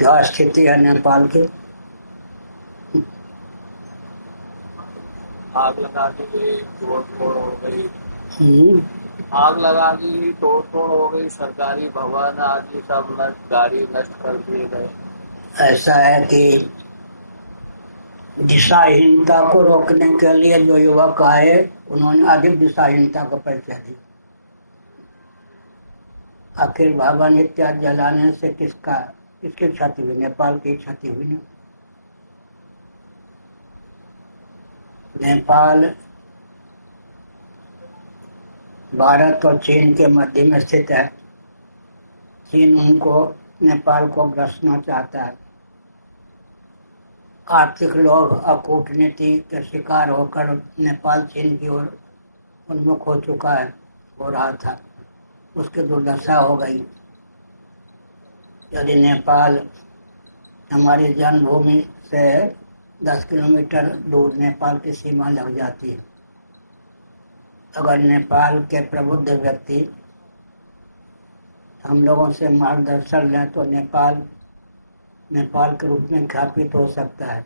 क्या स्थिति है नेपाल की? आग लगा दी, तोड़ फोड़ हो गई। हम्म, आग लगा दी, तोड़ फोड़ हो गई, सरकारी भवन आदि सब नष्ट, गाड़ी नष्ट कर दिए गए। ऐसा है कि दिशाहीनता को रोकने के लिए जो युवक आए उन्होंने अधिक दिशाहीनता को परिचय दी। आखिर भवन इत्यादि जलाने से किसकी क्षति हुई? नेपाल की क्षति हुई ना। नेपाल भारत और चीन के मध्य में स्थित है। चीन नेपाल को ग्रसना चाहता है। आर्थिक लोभ और कूटनीति के शिकार होकर नेपाल चीन की ओर उन्मुख हो रहा था। उसकी दुर्दशा हो गई। यदि नेपाल हमारी जन्मभूमि से 10 किलोमीटर दूर नेपाल की सीमा लग जाती है, अगर नेपाल के प्रबुद्ध व्यक्ति हम लोगों से मार्गदर्शन लें तो नेपाल के रूप में स्थापित हो सकता है।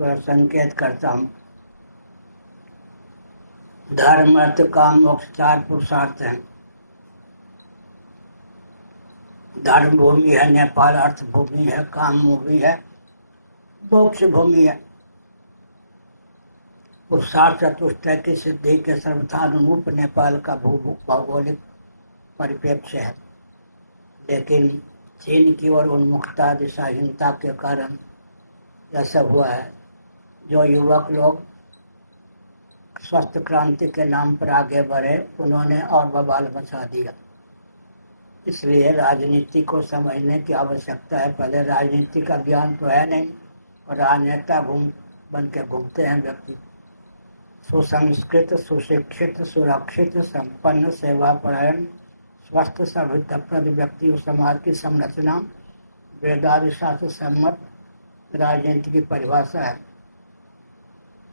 तो संकेत करता हूँ, धर्म अर्थ काम मोक्ष 4 पुरुषार्थ हैं। धर्म भूमि है नेपाल, अर्थ भूमि है, काम भूमि है, मोक्ष भूमि है। पुरुषार्थ चतुष्टय की सिद्धि के सर्वथानुरूप नेपाल का भौगोलिक परिप्रेक्ष्य है। लेकिन चीन की ओर उन्मुखता, दिशाहीनता के कारण यह सब हुआ है। जो युवक लोग स्वस्थ क्रांति के नाम पर आगे बढ़े, उन्होंने और बवाल मचा दिया। इसलिए राजनीति को समझने की आवश्यकता है। पहले राजनीति का ज्ञान तो है नहीं और राजनेता बन के घूमते हैं व्यक्ति। सुसंस्कृत, सुशिक्षित, सुरक्षित, संपन्न, सेवापरायण, स्वस्थ, सभ्यताप्रद व्यक्ति उस समाज की संरचना वेदादि शास्त्र सम्मत राजनीति की परिभाषा है।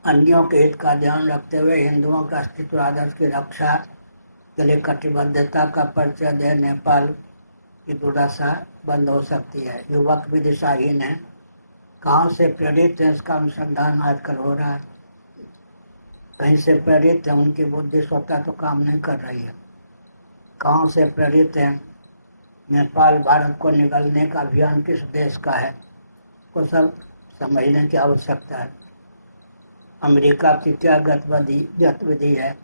अन्यों के हित का ध्यान रखते हुए हिंदुओं का अस्तित्व आदर्श की रक्षा के लिए कटिबद्धता का परिचय दे नेपाल की दुर्दशा बंद हो सकती है। युवक भी दिशाहीन है। कहाँ से प्रेरित है इसका अनुसंधान आजकल हो रहा है। कहीं से प्रेरित है, उनकी बुद्धि स्वतः तो काम नहीं कर रही है। कहाँ से प्रेरित है? नेपाल भारत को निगलने का अभियान किस देश का है, को सब समझने की आवश्यकता है। अमेरिका की क्या गतिविधि है,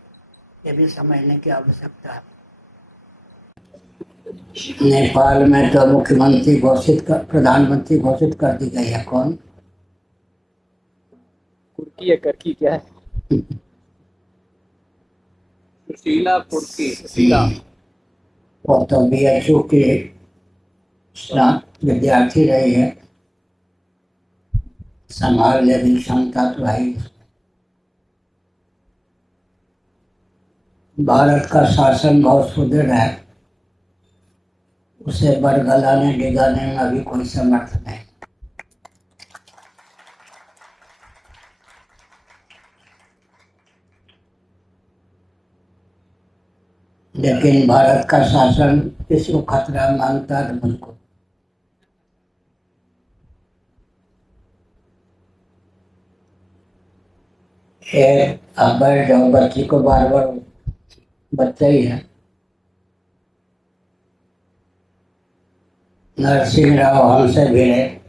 ये भी समझने की आवश्यकता है। नेपाल में तो प्रधानमंत्री घोषित कर दी गई है। कौन? कुर्की है, करकी क्या है? सुशीला कुर्की। वो तो BHU के विद्यार्थी रही है। संभाल लेने की क्षमता तो है। भारत का शासन बहुत सुदृढ़ है, उसे बरगलाने डिगाने में अभी कोई समर्थ नहीं। लेकिन भारत का शासन किसी को खतरा मानता है मुझको। अब बैठ जाओ, बच्ची को बार बार बच्चा ही है। नरसिंह राव हमसे भिड़े,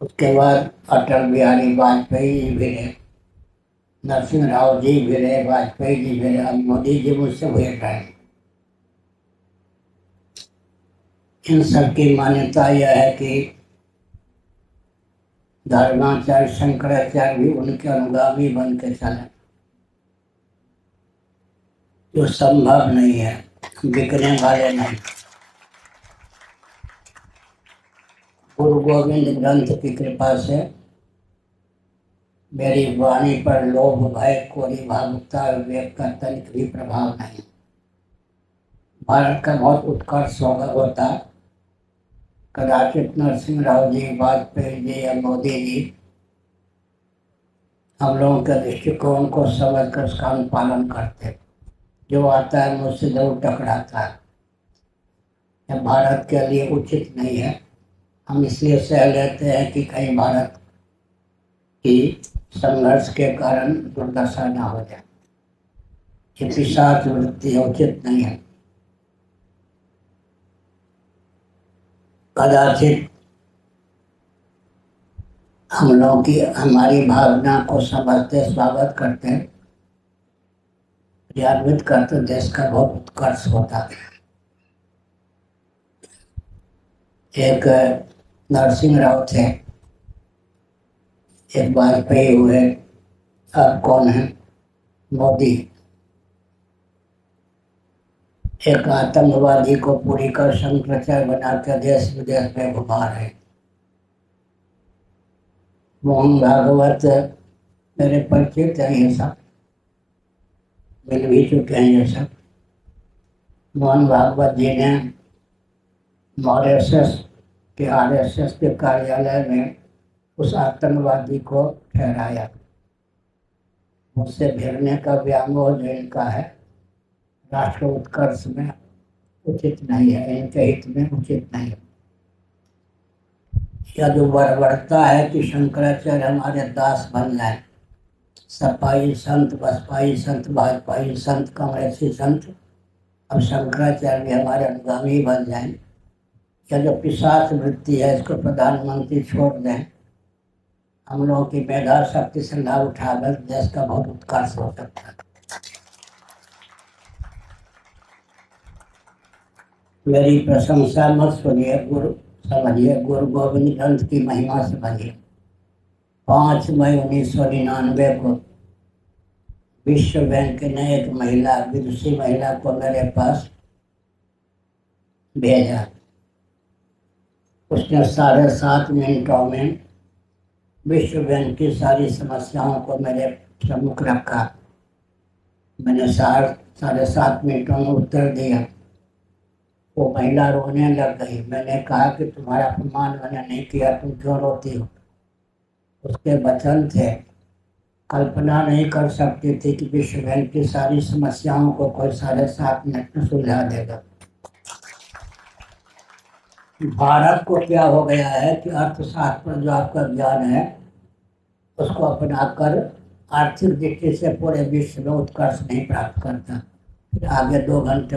उसके बाद अटल बिहारी वाजपेयी जी भिड़े, नरसिंह राव जी भिड़े, वाजपेयी जी भिड़े, अब मोदी जी मुझसे भेंट है। इन सब की मान्यता यह है कि धर्माचार्य शंकराचार्य भी उनके अनुगामी बन के चले, जो संभव नहीं है, बिकने वाले नहीं। गुरु गोविंद ग्रंथ की कृपा से मेरी वाणी पर लोभ, भय, कोरी भावुकता और विवेक का तनिक भी प्रभाव नहीं। भारत का बहुत उत्कर्ष होता, कदाचित नरसिंह राव जी, वाजपेयी जी या मोदी जी हम लोगों के दृष्टिकोण को समझ कर उसका अनुपालन करते। जो आता है मुझसे जरूर टकराता है। यह भारत के लिए उचित नहीं है। हम इसलिए सह लेते हैं कि कहीं भारत की संघर्ष के कारण दुर्दशा न हो जाए। ये पिशाच वृत्ति उचित नहीं है। कदाचित हम लोग की हमारी भावना को समझते, स्वागत करते, क्रियान्वित करते देश का बहुत उत्कर्ष होता है। एक नरसिंह राव थे, एक वाजपेयी हुए, अब कौन है, मोदी। एक आतंकवादी को पूरी कर शंकराचार्य बना के देश विदेश में घुमा रहे। मोहन भागवत मेरे परिचित हैं, ये सब मिल भी चुके हैं। ये सब मोहन भागवत जी ने आरएसएस के कार्यालय में उस आतंकवादी को ठहराया। मुझसे भिड़ने का व्यामोह जो इनका है, राष्ट्र उत्कर्ष में उचित नहीं है, इनके हित में उचित नहीं है। यह जो बर्बरता है कि शंकराचार्य हमारे दास बन जाए, सपाई संत, बसपाई संत, भाजपाई संत, कांग्रेसी संत, अब शंकराचार्य भी हमारे अनुगामी बन जाए, यह जो पिशाच वृत्ति है, इसको प्रधानमंत्री छोड़ दें। हम लोगों की मेधा शक्ति से लाभ उठाकर देश का बहुत उत्कर्ष हो सकता है। मेरी प्रशंसा मत सुनिए, गुरु समझिए, गुरु गोविंद ग्रंथ की महिमा समझिए। 5 मई 1999 को विश्व बैंक ने एक महिला, विदुषी महिला को मेरे पास भेजा। उसने 7.5 मिनटों में विश्व बैंक की सारी समस्याओं को मेरे सम्मुख रखा। मैंने 7.5 मिनटों में उत्तर दिया। वो महिला रोने लग गई। मैंने कहा कि तुम्हारा अपमान मैंने नहीं किया, तुम क्यों रोती हो? उसके वचन थे, कल्पना नहीं कर सकती थी कि विश्व बैंक की सारी समस्याओं को कोई 7.5 मिनट में सुलझा देगा। भारत को क्या हो गया है कि अर्थशास्त्र पर जो आपका ज्ञान है उसको अपनाकर आर्थिक दृष्टि से पूरे विश्व में उत्कर्ष नहीं प्राप्त करता। फिर आगे 2 घंटे